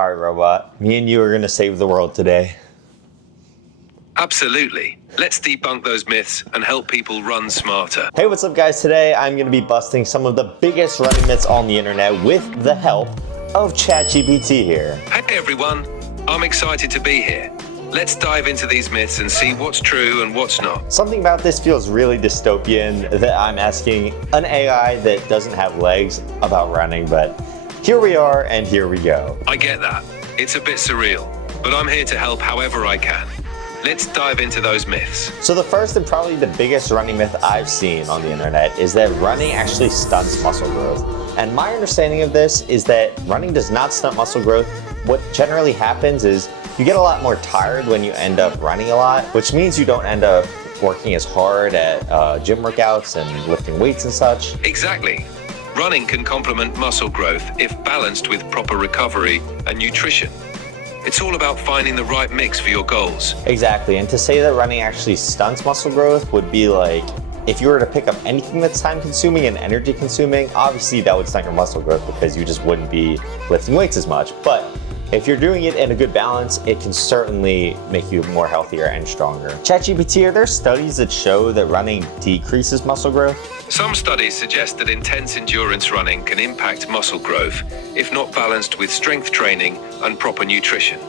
All right, Robot. Me and you are going to save the world today. Absolutely. Let's debunk those myths and help people run smarter. Hey, what's up, guys? Today, I'm going to be busting some of the biggest running myths on the internet with the help of ChatGPT here. Hey, everyone. I'm excited to be here. Let's dive into these myths and see what's true and what's not. Something about this feels really dystopian that I'm asking an AI that doesn't have legs about running, but here we are and here we go. I get that. It's a bit surreal, but I'm here to help however I can. Let's dive into those myths. So the first and probably the biggest running myth I've seen on the internet is that running actually stunts muscle growth. And my understanding of this is that running does not stunt muscle growth. What generally happens is you get a lot more tired when you end up running a lot, which means you don't end up working as hard at gym workouts and lifting weights and such. Exactly. Running can complement muscle growth if balanced with proper recovery and nutrition. It's all about finding the right mix for your goals. Exactly, and to say that running actually stunts muscle growth would be like, if you were to pick up anything that's time consuming and energy consuming, obviously that would stunt your muscle growth because you just wouldn't be lifting weights as much. But if you're doing it in a good balance, it can certainly make you more healthier and stronger. ChatGPT, are there studies that show that running decreases muscle growth? Some studies suggest that intense endurance running can impact muscle growth if not balanced with strength training and proper nutrition.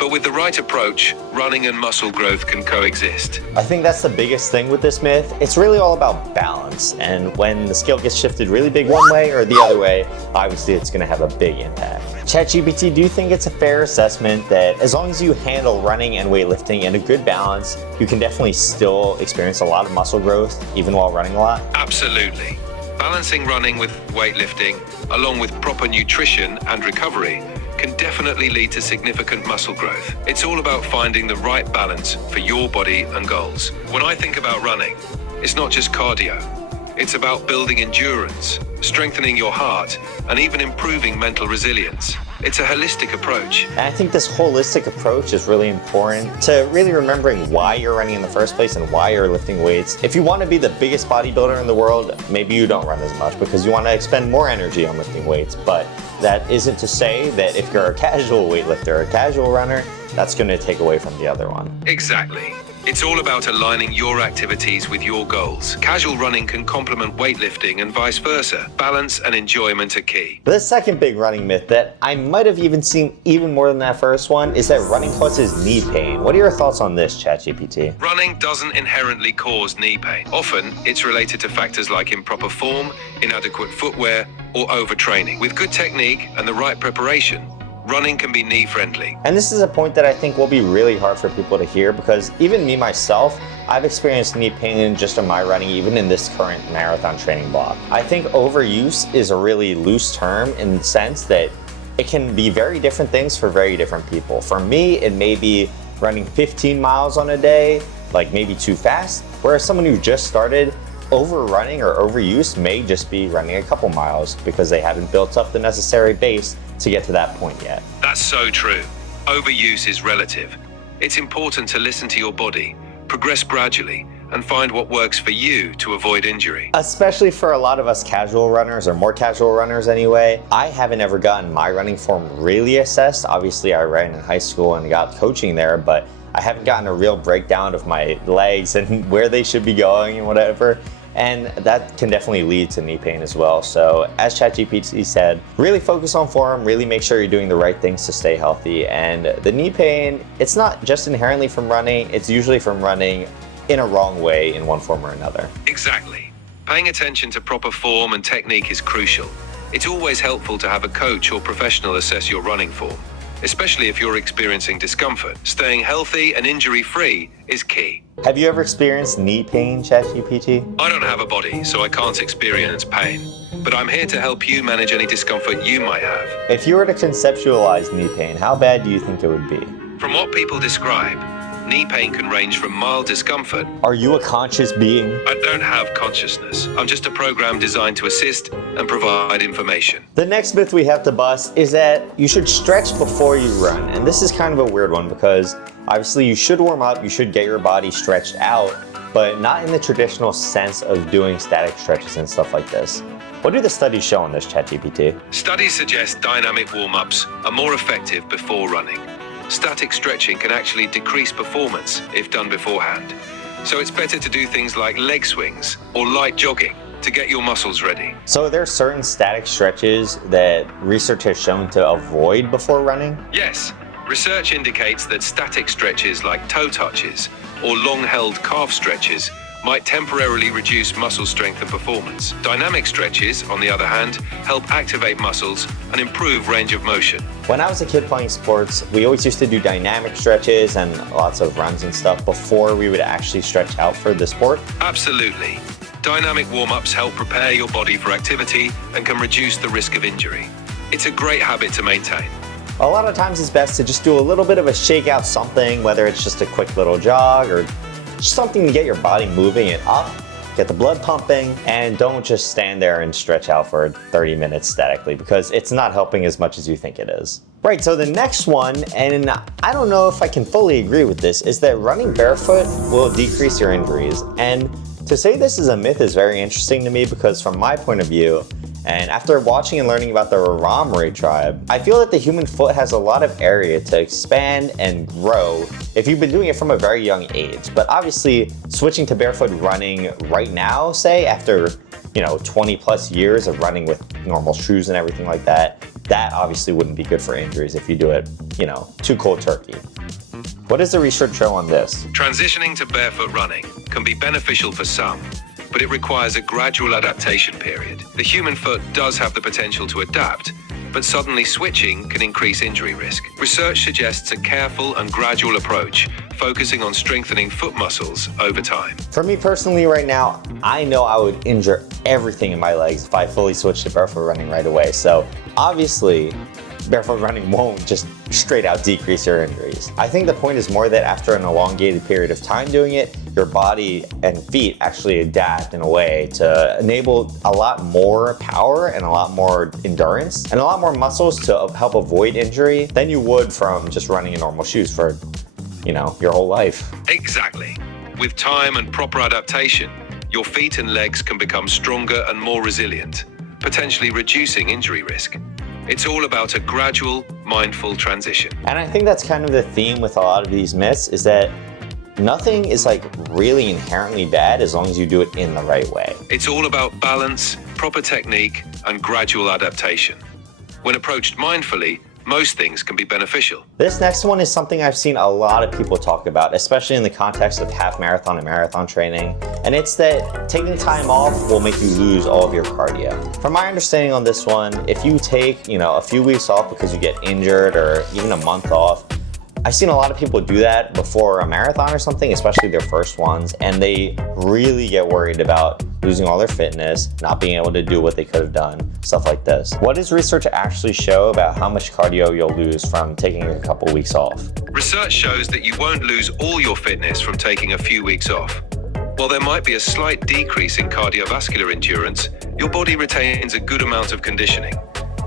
But with the right approach, running and muscle growth can coexist. I think that's the biggest thing with this myth. It's really all about balance. And when the scale gets shifted really big one way or the other way, obviously it's going to have a big impact. ChatGPT, do you think it's a fair assessment that as long as you handle running and weightlifting in a good balance, you can definitely still experience a lot of muscle growth even while running a lot? Absolutely. Balancing running with weightlifting, along with proper nutrition and recovery, can definitely lead to significant muscle growth. It's all about finding the right balance for your body and goals. When I think about running, it's not just cardio. It's about building endurance, strengthening your heart, and even improving mental resilience. It's a holistic approach. And I think this holistic approach is really important to really remembering why you're running in the first place and why you're lifting weights. If you want to be the biggest bodybuilder in the world, maybe you don't run as much because you want to expend more energy on lifting weights. But that isn't to say that if you're a casual weightlifter or a casual runner, that's going to take away from the other one. Exactly. It's all about aligning your activities with your goals. Casual running can complement weightlifting and vice versa. Balance and enjoyment are key. The second big running myth that I might have even seen even more than that first one is that running causes knee pain. What are your thoughts on this, ChatGPT? Running doesn't inherently cause knee pain. Often, it's related to factors like improper form, inadequate footwear, or overtraining. With good technique and the right preparation, running can be knee-friendly. And this is a point that I think will be really hard for people to hear because even me myself, I've experienced knee pain just in my running, even in this current marathon training block. I think overuse is a really loose term in the sense that it can be very different things for very different people. For me, it may be running 15 miles on a day, like maybe too fast, whereas someone who just started, overrunning or overuse may just be running a couple miles because they haven't built up the necessary base to get to that point yet. That's so true. Overuse is relative. It's important to listen to your body, progress gradually, and find what works for you to avoid injury. Especially for a lot of us casual runners, or more casual runners anyway, I haven't ever gotten my running form really assessed. Obviously, I ran in high school and got coaching there, but I haven't gotten a real breakdown of my legs and where they should be going and whatever. And that can definitely lead to knee pain as well. So as ChatGPT said, really focus on form, really make sure you're doing the right things to stay healthy. And the knee pain, it's not just inherently from running, it's usually from running in a wrong way in one form or another. Exactly. Paying attention to proper form and technique is crucial. It's always helpful to have a coach or professional assess your running form, especially if you're experiencing discomfort. Staying healthy and injury-free is key. Have you ever experienced knee pain, ChatGPT? I don't have a body, so I can't experience pain. But I'm here to help you manage any discomfort you might have. If you were to conceptualize knee pain, how bad do you think it would be? From what people describe, knee pain can range from mild discomfort. Are you a conscious being? I don't have consciousness. I'm just a program designed to assist and provide information. The next myth we have to bust is that you should stretch before you run. And this is kind of a weird one because obviously you should warm up, you should get your body stretched out, but not in the traditional sense of doing static stretches and stuff like this. What do the studies show on this, ChatGPT? Studies suggest dynamic warm-ups are more effective before running. Static stretching can actually decrease performance if done beforehand. So it's better to do things like leg swings or light jogging to get your muscles ready. So there are certain static stretches that research has shown to avoid before running? Yes, research indicates that static stretches like toe touches or long-held calf stretches might temporarily reduce muscle strength and performance. Dynamic stretches, on the other hand, help activate muscles and improve range of motion. When I was a kid playing sports, we always used to do dynamic stretches and lots of runs and stuff before we would actually stretch out for the sport. Absolutely. Dynamic warm-ups help prepare your body for activity and can reduce the risk of injury. It's a great habit to maintain. A lot of times it's best to just do a little bit of a shakeout something, whether it's just a quick little jog or just something to get your body moving and up, get the blood pumping, and don't just stand there and stretch out for 30 minutes statically because it's not helping as much as you think it is. Right, so the next one, and I don't know if I can fully agree with this, is that running barefoot will decrease your injuries. And to say this is a myth is very interesting to me because from my point of view, and after watching and learning about the Raramuri tribe, I feel that the human foot has a lot of area to expand and grow if you've been doing it from a very young age. But obviously, switching to barefoot running right now, say after 20 plus years of running with normal shoes and everything like that, that obviously wouldn't be good for injuries if you do it, too cold turkey. What does the research show on this? Transitioning to barefoot running can be beneficial for some, but it requires a gradual adaptation period. The human foot does have the potential to adapt, but suddenly switching can increase injury risk. Research suggests a careful and gradual approach, focusing on strengthening foot muscles over time. For me personally right now, I know I would injure everything in my legs if I fully switched to barefoot running right away. So obviously, barefoot running won't just straight out decrease your injuries. I think the point is more that after an elongated period of time doing it, your body and feet actually adapt in a way to enable a lot more power and a lot more endurance and a lot more muscles to help avoid injury than you would from just running in normal shoes for, your whole life. Exactly. With time and proper adaptation, your feet and legs can become stronger and more resilient, potentially reducing injury risk. It's all about a gradual, mindful transition. And I think that's kind of the theme with a lot of these myths is that nothing is really inherently bad as long as you do it in the right way. It's all about balance, proper technique, and gradual adaptation. When approached mindfully, most things can be beneficial. This next one is something I've seen a lot of people talk about, especially in the context of half marathon and marathon training. And it's that taking time off will make you lose all of your cardio. From my understanding on this one, if you take, a few weeks off because you get injured or even a month off, I've seen a lot of people do that before a marathon or something, especially their first ones, and they really get worried about losing all their fitness, not being able to do what they could have done, stuff like this. What does research actually show about how much cardio you'll lose from taking a couple weeks off? Research shows that you won't lose all your fitness from taking a few weeks off. While there might be a slight decrease in cardiovascular endurance, your body retains a good amount of conditioning.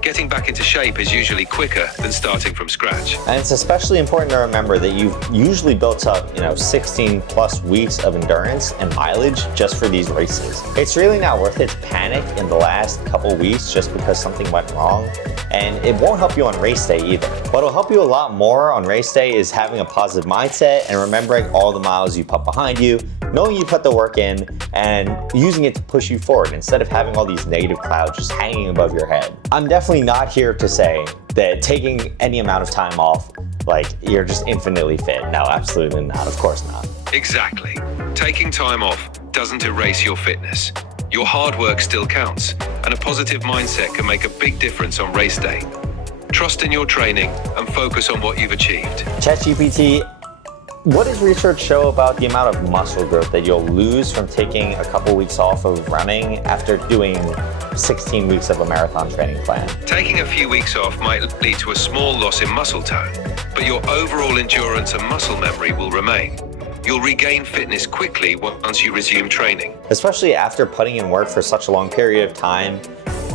Getting back into shape is usually quicker than starting from scratch. And it's especially important to remember that you've usually built up, 16 plus weeks of endurance and mileage just for these races. It's really not worth it to panic in the last couple weeks just because something went wrong. And it won't help you on race day either. What'll help you a lot more on race day is having a positive mindset and remembering all the miles you put behind you, knowing you put the work in, and using it to push you forward instead of having all these negative clouds just hanging above your head. I'm definitely not here to say that taking any amount of time off, you're just infinitely fit. No, absolutely not. Of course not. Exactly. Taking time off doesn't erase your fitness. Your hard work still counts, and a positive mindset can make a big difference on race day. Trust in your training and focus on what you've achieved. ChatGPT, what does research show about the amount of muscle growth that you'll lose from taking a couple weeks off of running after doing 16 weeks of a marathon training plan? Taking a few weeks off might lead to a small loss in muscle tone, but your overall endurance and muscle memory will remain. You'll regain fitness quickly once you resume training. Especially after putting in work for such a long period of time,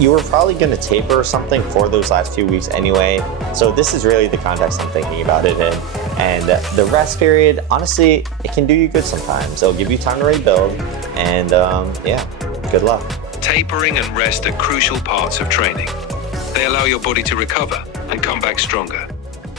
you were probably going to taper or something for those last few weeks anyway. So this is really the context I'm thinking about it in. And the rest period, honestly, it can do you good sometimes. It'll give you time to rebuild. And yeah, good luck. Tapering and rest are crucial parts of training. They allow your body to recover and come back stronger.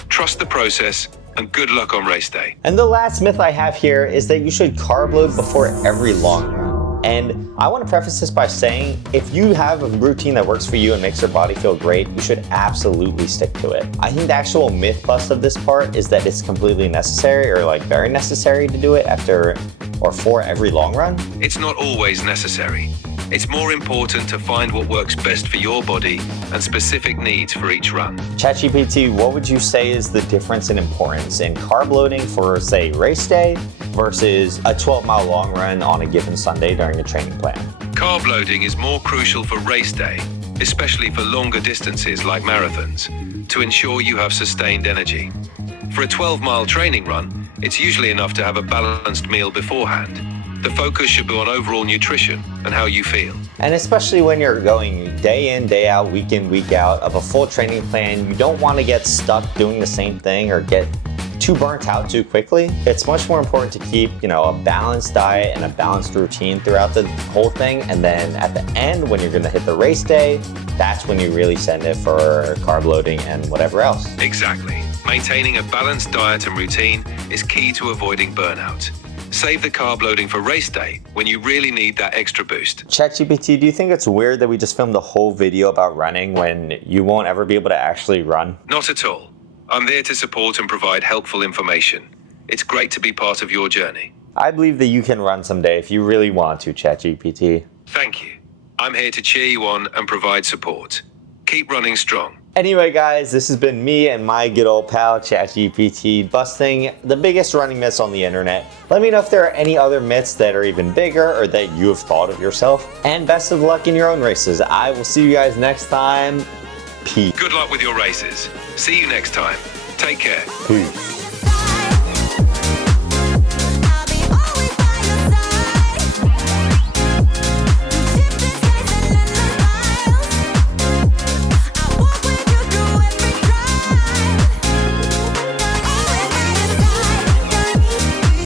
Trust the process, and good luck on race day. And the last myth I have here is that you should carb load before every long run. And I want to preface this by saying, if you have a routine that works for you and makes your body feel great, you should absolutely stick to it. I think the actual myth bust of this part is that it's completely necessary or like very necessary to do it after or for every long run. It's not always necessary. It's more important to find what works best for your body and specific needs for each run. ChatGPT, what would you say is the difference in importance in carb loading for, say, race day versus a 12-mile long run on a given Sunday during a training plan? Carb loading is more crucial for race day, especially for longer distances like marathons, to ensure you have sustained energy. For a 12-mile training run, it's usually enough to have a balanced meal beforehand. The focus should be on overall nutrition and how you feel. And especially when you're going day in, day out, week in, week out of a full training plan, you don't want to get stuck doing the same thing or get too burnt out too quickly. It's much more important to keep, a balanced diet and a balanced routine throughout the whole thing. And then at the end, when you're going to hit the race day, that's when you really send it for carb loading and whatever else. Exactly. Maintaining a balanced diet and routine is key to avoiding burnout. Save the carb loading for race day when you really need that extra boost. ChatGPT, do you think it's weird that we just filmed a whole video about running when you won't ever be able to actually run? Not at all. I'm there to support and provide helpful information. It's great to be part of your journey. I believe that you can run someday if you really want to, ChatGPT. Thank you. I'm here to cheer you on and provide support. Keep running strong. Anyway, guys, this has been me and my good old pal ChatGPT busting the biggest running myths on the internet. Let me know if there are any other myths that are even bigger or that you have thought of yourself. And best of luck in your own races. I will see you guys next time. Peace. Good luck with your races. See you next time. Take care. Peace.